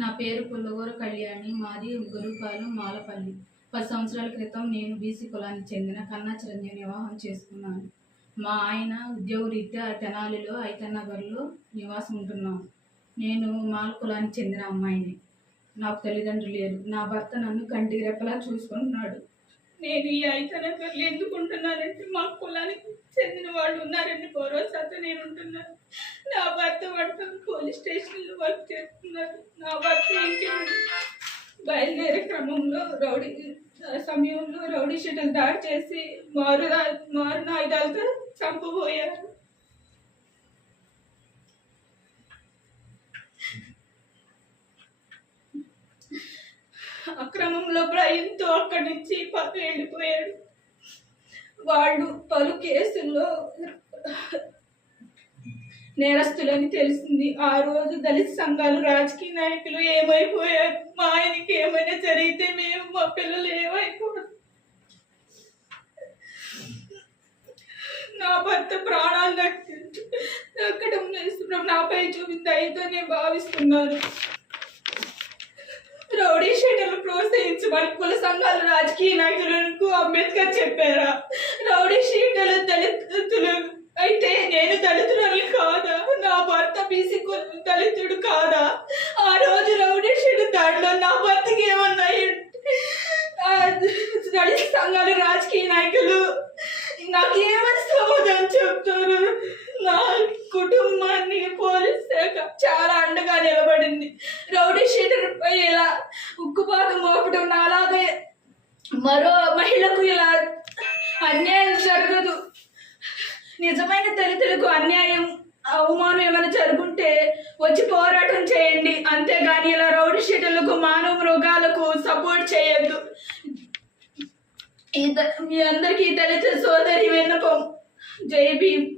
నా పేరు పుల్లగూర కళ్యాణి. మాది గురుపాలెం మాలపల్లి. 10 సంవత్సరాల క్రితం నేను బీసీ కులానికి చెందిన కన్నా చిరంజీవిని వివాహం చేసుకున్నాను. మా ఆయన ఉద్యోగరీత్యా తెనాలిలో ఐతన్నగర్లో నివాసం ఉంటున్నాం. నేను మాల కులానికి చెందిన అమ్మాయిని. నాకు తల్లిదండ్రులు లేరు. నా భర్త నన్ను కంటికి రెప్పలా చూసుకుంటున్నాడు. నేను ఈ ఐతన్నగర్లో ఎందుకు ఉంటున్నానంటే మా కులానికి చెందిన వాళ్ళు ఉన్నారని భరోసాతో నేను ఉంటున్నాను. నా భర్త వడపల్లి పోలీస్ స్టేషన్లో వర్క్ చేస్తున్నారు. నా భర్త ఇంటి బయలుదేరే క్రమంలో రౌడీ షీటలు దాడి చేసి మారునాయుధాలతో చంపబోయారు. అక్రమంలో భయంతో అక్కడి నుంచి వెళ్ళిపోయాడు. వాళ్ళు పలు కేసుల్లో నేరస్తులని తెలిసింది. ఆ రోజు దళిత సంఘాలు, రాజకీయ నాయకులు ఏమైపోయారు. మా ఆయనకి ఏమైనా జరిగితే మేము, మా పిల్లలు ఏమైపోయారు. నా భర్త ప్రాణాలు దక్కడం నాపై చూపిన దయతోనే భావిస్తున్నారు. రౌడీ షీటర్లు ప్రోత్సహించమని కుల సంఘాలు, రాజకీయ నాయకులకు అంబేద్కర్ చెప్పారా? రౌడీ షీటర్లు దళితులు అయితే నేను దళితురాలు కాదా? నా భర్త బీసీ దళితుడు కాదా? ఆ రోజు రౌడీ షీటర్ దాడిలో నా భర్తకి ఏమన్నాయి? దళిత సంఘాలు, రాజకీయ నాయకులు నాకు ఏమని సమాధానం చెప్తారు? నా కుటుంబాన్ని పోలీస్ శాఖ చాలా అండగా నిలబడింది. రౌడీ షీటర్ పై ఇలా ఉక్కుపాదం మోపడం, నాలాగే మరో మహిళకు ఇలా అన్యాయం జరగదు. నిజమైన దళితులకు అన్యాయం, అవమానం ఏమైనా జరుగుంటే వచ్చి పోరాటం చేయండి, అంతేగాని ఇలా రౌడీ షీటర్లకు, మానవ మృగాలకు సపోర్ట్ చేయొద్దు. మీ అందరికీ దళిత సోదరి విన్నపం. జై భీమ్.